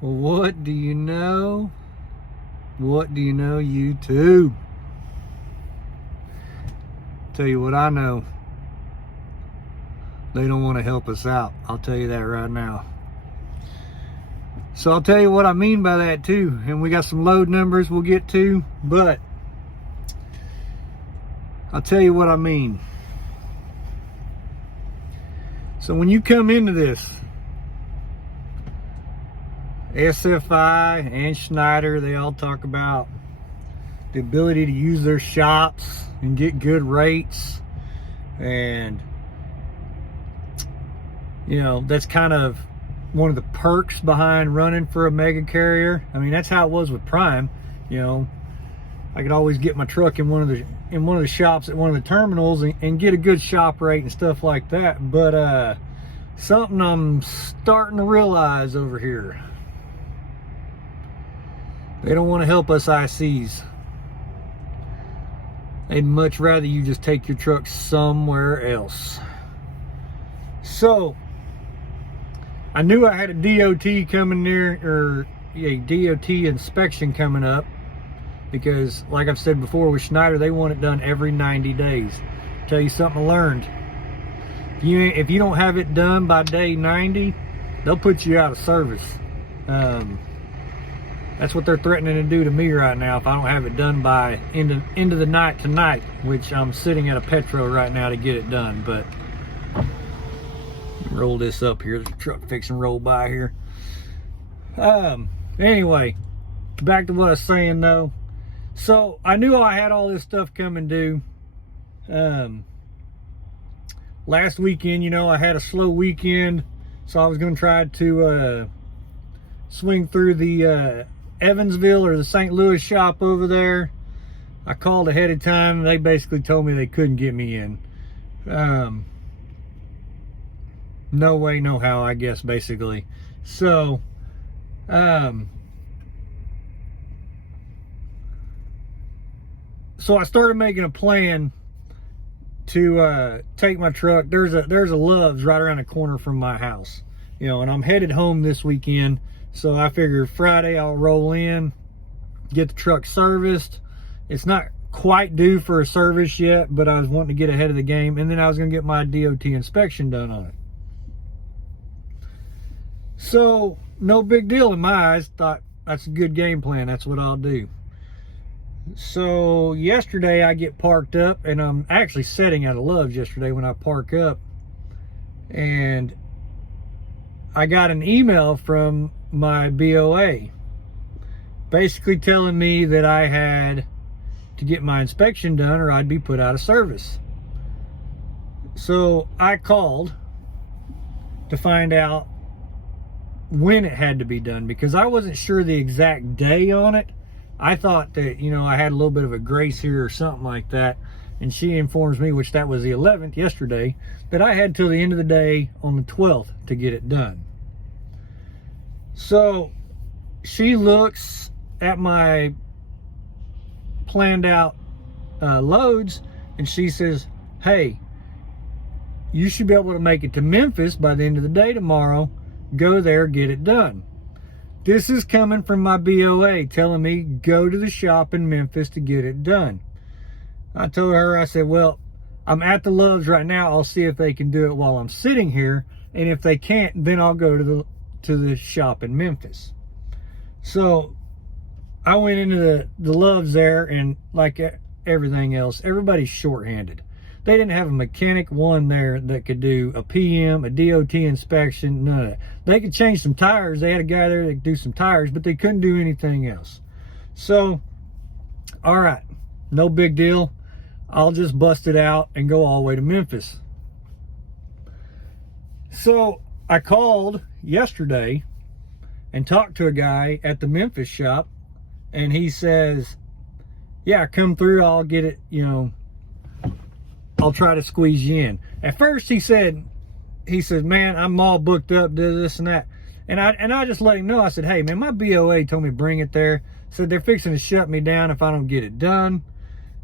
Well, what do you know? What do you know, YouTube? Tell you what I know. They don't want to help us out. I'll tell you that right now. So I'll tell you what I mean by that too. And we got some load numbers we'll get to, but I'll tell you what I mean. So when you come into this, SFI and Schneider, they all talk about the ability to use their shops and get good rates. And, you know, that's kind of one of the perks behind running for a mega carrier. I mean, that's how it was with Prime. You know, I could always get my truck in one of the shops at one of the terminals and get a good shop rate and stuff like that. But something I'm starting to realize over here. They don't want to help us ICs. They'd much rather you just take your truck somewhere else. So, I knew I had a DOT coming near, or a DOT inspection coming up, because like I've said before with Schneider, they want it done every 90 days. Tell you something I learned. If you don't have it done by day 90, they'll put you out of service. That's what they're threatening to do to me right now if I don't have it done by end of the night tonight, which I'm sitting at a Petro right now to get it done. But roll this up here. There's a truck fixing to roll by here. Anyway, back to what I was saying though. So I knew I had all this stuff coming due. Last weekend, you know, I had a slow weekend, so I was going to try to swing through the Evansville or the St. Louis shop over there. I called ahead of time. They basically told me they couldn't get me in. No way, no how, I guess, basically. So, so I started making a plan to take my truck. There's a Love's right around the corner from my house, you know, and I'm headed home this weekend. So I figure Friday I'll roll in, get the truck serviced. It's not quite due for a service yet, but I was wanting to get ahead of the game, and then I was going to get my DOT inspection done on it. So no big deal in my eyes. Thought that's a good game plan. That's what I'll do. So yesterday I get parked up, and I'm actually sitting at a Love's yesterday when I park up, and I got an email from my BOA basically telling me that I had to get my inspection done or I'd be put out of service. So I called to find out when it had to be done, because I wasn't sure the exact day on it. I thought that, you know, I had a little bit of a grace here or something like that, and she informs me, which that was the 11th yesterday, that I had till the end of the day on the 12th to get it done. So she looks at my planned out loads, and she says, hey, you should be able to make it to Memphis by the end of the day tomorrow. Go there, get it done. This is coming from my BOA telling me go to the shop in Memphis to get it done. I told her, I said, well, I'm at the Love's right now. I'll see if they can do it while I'm sitting here, and if they can't, then I'll go to the shop in Memphis. So I went into the Love's there, and like everything else, everybody's shorthanded. They didn't have a mechanic one there that could do a PM, a DOT inspection, none of that. They could change some tires. They had a guy there that could do some tires, but they couldn't do anything else. So, all right, no big deal. I'll just bust it out and go all the way to Memphis. So I called yesterday and talked to a guy at the Memphis shop, and he says, yeah, come through, I'll get it, you know, I'll try to squeeze you in. At first he said, man, I'm all booked up, do this and that. And I just let him know. I said, hey man, my BOA told me bring it there. Said they're fixing to shut me down if I don't get it done.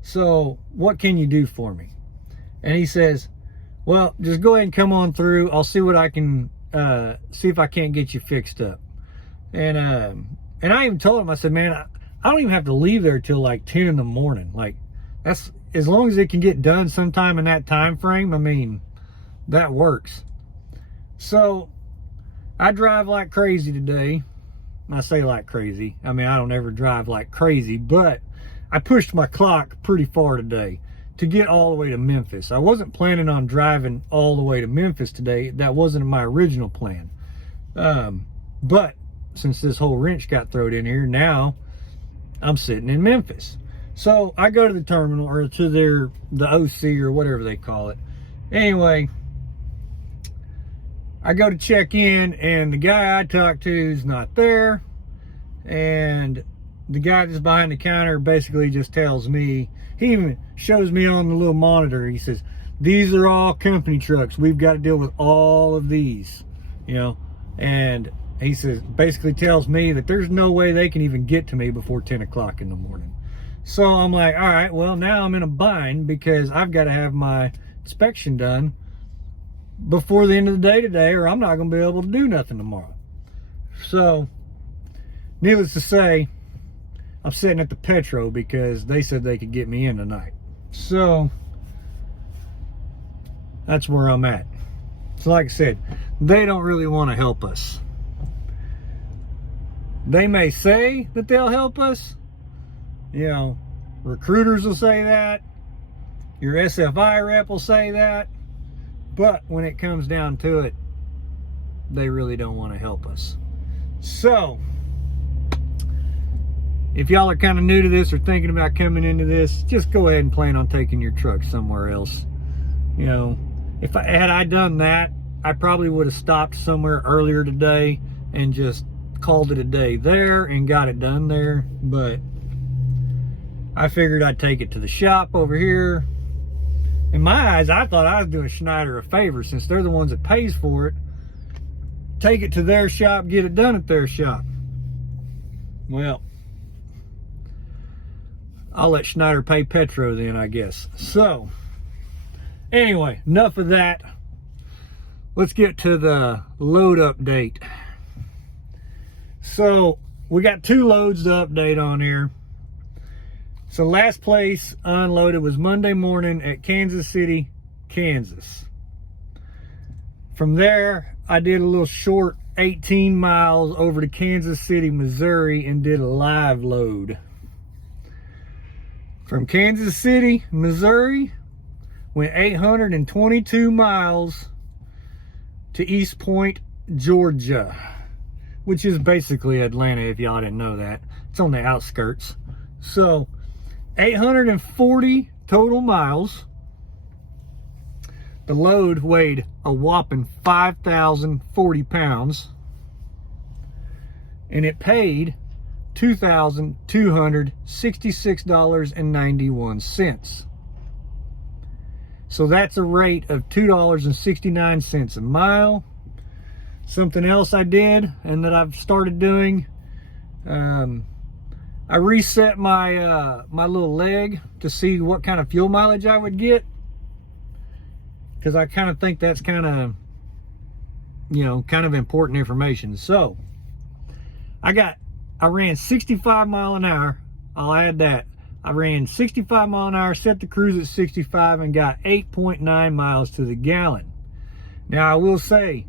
So what can you do for me? And he says, well, just go ahead and come on through. I'll see what I can, see if I can't get you fixed up. And I even told him, I said, man, I don't even have to leave there till like 10 in the morning. Like, that's, as long as it can get done sometime in that time frame, I mean, that works. So I drive like crazy today. I say like crazy. I mean, I don't ever drive like crazy, but I pushed my clock pretty far today to get all the way to Memphis. I wasn't planning on driving all the way to Memphis today. That wasn't my original plan. But since this whole wrench got thrown in here, now I'm sitting in Memphis. So I go to the terminal, or to the OC or whatever they call it. Anyway, I go to check in, and the guy I talked to is not there. And the guy that's behind the counter basically just tells me, he even shows me on the little monitor, he says, these are all company trucks. We've got to deal with all of these, you know. And he says, basically tells me that there's no way they can even get to me before 10 o'clock in the morning. So I'm like, all right, well, now I'm in a bind because I've got to have my inspection done before the end of the day today, or I'm not going to be able to do nothing tomorrow. So, needless to say, I'm sitting at the Petro because they said they could get me in tonight. So, that's where I'm at. So like I said, they don't really want to help us. They may say that they'll help us. You know, recruiters will say that. Your SFI rep will say that. But when it comes down to it, they really don't want to help us. So, if y'all are kind of new to this or thinking about coming into this, just go ahead and plan on taking your truck somewhere else. You know, had I done that, I probably would have stopped somewhere earlier today and just called it a day there and got it done there. But I figured I'd take it to the shop over here. In my eyes, I thought I was doing Schneider a favor, since they're the ones that pays for it. Take it to their shop, get it done at their shop. Well, I'll let Schneider pay Petro then, I guess. So, anyway, enough of that. Let's get to the load update. So, we got 2 loads to update on here. So last place unloaded was Monday morning at Kansas City, Kansas. From there, I did a little short 18 miles over to Kansas City, Missouri, and did a live load. From Kansas City, Missouri, went 822 miles to East Point, Georgia, which is basically Atlanta, if y'all didn't know that. It's on the outskirts. So, 840 total miles. The load weighed a whopping 5,040 pounds. And it paid $2,266.91. So that's a rate of $2.69 a mile. Something else I did, and that I've started doing, I reset my my little leg to see what kind of fuel mileage I would get, because I kind of think that's kind of, you know, kind of important information. So I ran 65 mile an hour. I'll add that. I ran 65 mile an hour, set the cruise at 65, and got 8.9 miles to the gallon. Now I will say,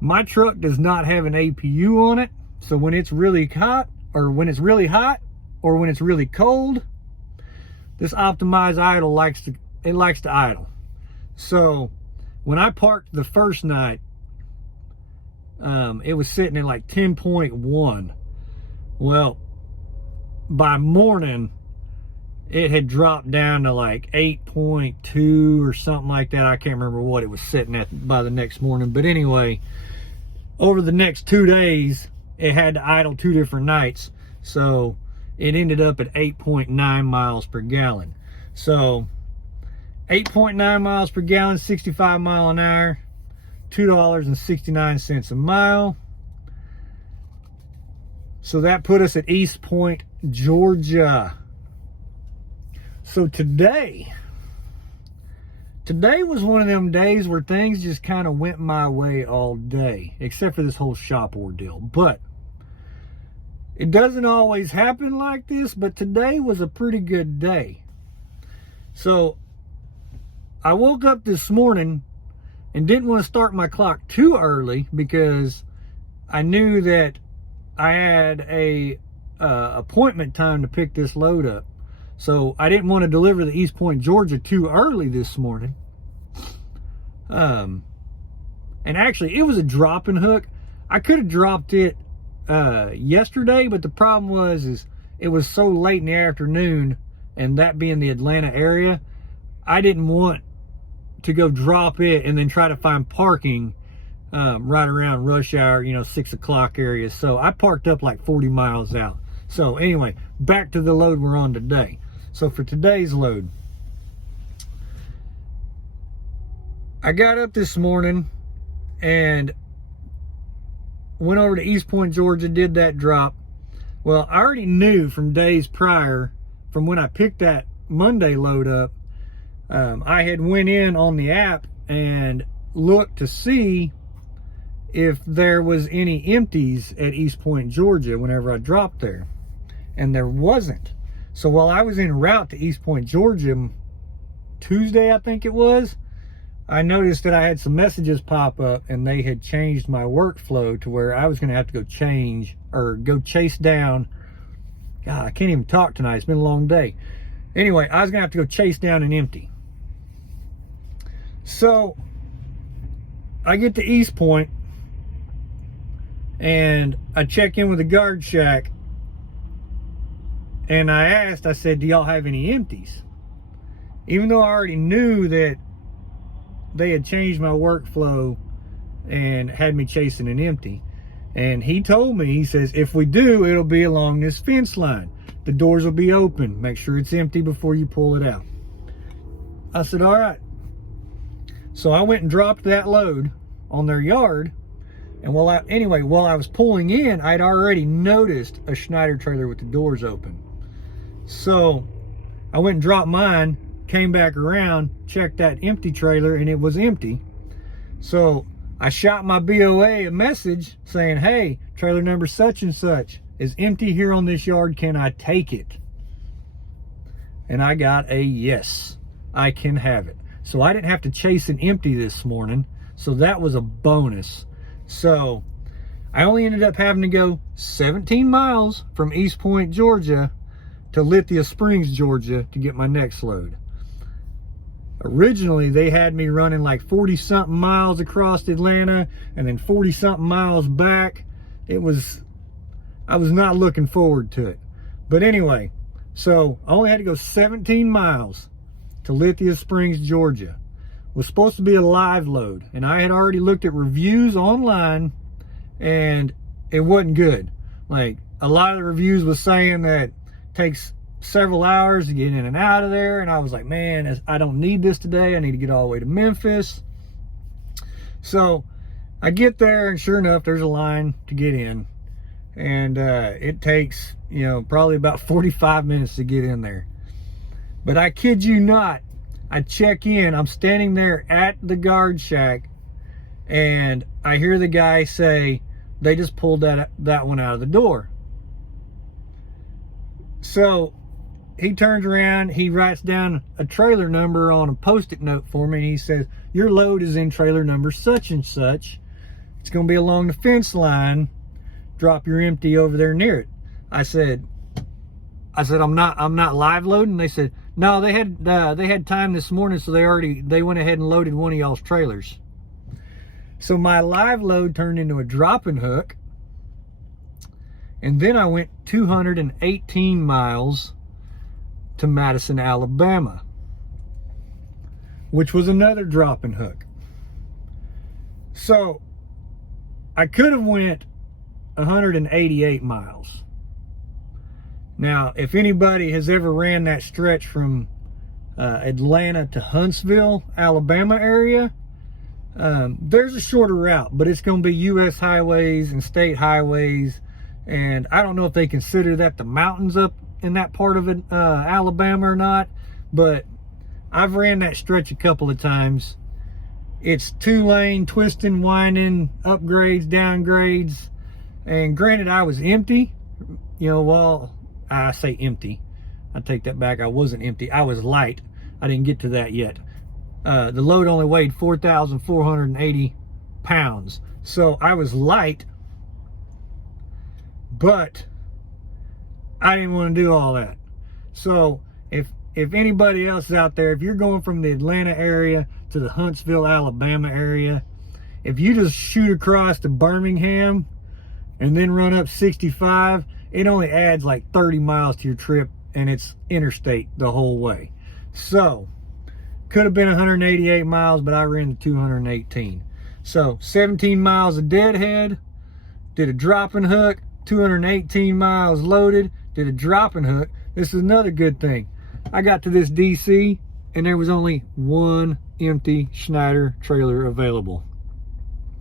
my truck does not have an APU on it, so when it's really hot, or when it's really hot, or when it's really cold, this optimized idle likes to idle. So when I parked the first night, it was sitting at like 10.1. Well, by morning, it had dropped down to like 8.2 or something like that. I can't remember what it was sitting at by the next morning. But anyway, over the next 2 days, it had to idle 2 different nights. So it ended up at 8.9 miles per gallon. So 8.9 miles per gallon, 65 mile an hour, $2.69 a mile. So that put us at East Point, Georgia. So today was one of them days where things just kind of went my way all day, except for this whole shop ordeal. But It doesn't always happen like this, but today was a pretty good day. So I woke up this morning and didn't want to start my clock too early because I knew that I had a appointment time to pick this load up. So I didn't want to deliver the East Point, Georgia too early this morning. And actually, it was a dropping hook. I could have dropped it yesterday, but the problem was it was so late in the afternoon, and that being the Atlanta area, I didn't want to go drop it and then try to find parking right around rush hour, 6 o'clock area. So I parked up like 40 miles out. So anyway, back to the load we're on today. So for today's load, I got up this morning and went over to East Point, Georgia, did that drop. Well, I already knew from days prior, from when I picked that Monday load up, I had went in on the app and looked to see if there was any empties at East Point, Georgia whenever I dropped there. And there wasn't. So while I was en route to East Point, Georgia, Tuesday, I think it was, I noticed that I had some messages pop up and they had changed my workflow to where I was going to have to go chase down. God, I can't even talk tonight. It's been a long day. Anyway, I was going to have to go chase down an empty. So I get to East Point and I check in with the guard shack and I said, do y'all have any empties? Even though I already knew that they had changed my workflow and had me chasing an empty. And he told me, he says, if we do, it'll be along this fence line. The doors will be open. Make sure it's empty before you pull it out. I said, all right. So I went and dropped that load on their yard. And while I was pulling in, I'd already noticed a Schneider trailer with the doors open. So I went and dropped mine, came back around, checked that empty trailer, and it was empty. So I shot my BOA a message saying, hey, trailer number such and such is empty here on this yard. Can I take it? And I got a yes, I can have it. So I didn't have to chase an empty this morning. So that was a bonus. So I only ended up having to go 17 miles from East Point, Georgia to Lithia Springs, Georgia to get my next load. Originally, they had me running like 40-something miles across Atlanta and then 40-something miles back. I was not looking forward to it. But anyway, so I only had to go 17 miles to Lithia Springs, Georgia. It was supposed to be a live load, and I had already looked at reviews online, and it wasn't good. Like, a lot of the reviews was saying that it takes several hours to get in and out of there, and I was like, man, I don't need this today. I need to get all the way to Memphis. So I get there, and sure enough, there's a line to get in, and it takes probably about 45 minutes to get in there. But I kid you not, I check in, I'm standing there at the guard shack, and I hear the guy say they just pulled that one out of the door. So he turns around, he writes down a trailer number on a post-it note for me, and he says, your load is in trailer number such and such. It's going to be along the fence line. Drop your empty over there near it. I said, I'm not live loading. They said, no, they had time this morning, so they went ahead and loaded one of y'all's trailers. So my live load turned into a dropping hook. And then I went 218 miles to Madison, Alabama, which was another dropping hook. So I could have went 188 miles. Now, if anybody has ever ran that stretch from Atlanta to Huntsville, Alabama area, there's a shorter route, but it's going to be U.S. highways and state highways. And I don't know if they consider that the mountains up in that part of Alabama or not, but I've ran that stretch a couple of times. It's 2-lane, twisting, winding, upgrades, downgrades. And granted, I was empty, you know, well, I say empty. I take that back. I wasn't empty. I was light. I didn't get to that yet. The load only weighed 4,480 pounds. So I was light, but I didn't want to do all that. So if anybody else is out there, if you're going from the Atlanta area to the Huntsville, Alabama area, if you just shoot across to Birmingham and then run up 65, it only adds like 30 miles to your trip, and it's interstate the whole way. So could have been 188 miles, but I ran the 218. So 17 miles of deadhead, did a dropping hook, 218 miles loaded, did a dropping hook. This is another good thing. I got to this DC and there was only one empty Schneider trailer available.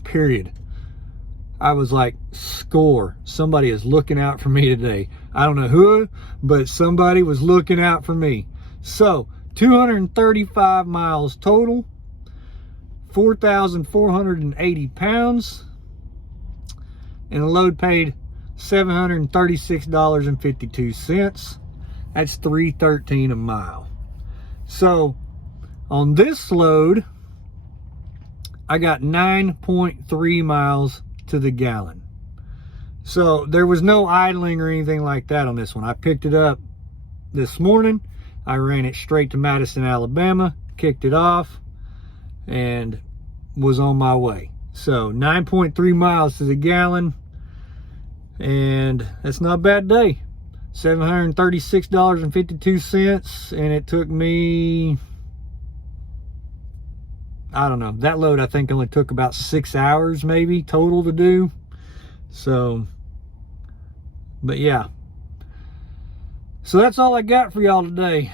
Period. I was like, score. Somebody is looking out for me today. I don't know who, but somebody was looking out for me. So 235 miles total, 4,480 pounds, and the load paid $736.52. That's $3.13 a mile. So on this load, I got 9.3 miles to the gallon. So there was no idling or anything like that on this one. I picked it up this morning. I ran it straight to Madison, Alabama, kicked it off, and was on my way. So 9.3 miles to the gallon, and that's not a bad day. $736.52, and it took me, I don't know, that load I think only took about 6 hours maybe total to do. So, but yeah. So that's all I got for y'all today.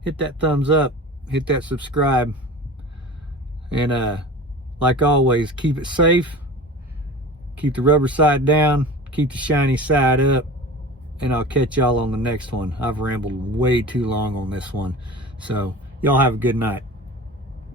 Hit that thumbs up, hit that subscribe, and like always, keep it safe, keep the rubber side down, keep the shiny side up, and I'll catch y'all on the next one. I've rambled way too long on this one. So y'all have a good night.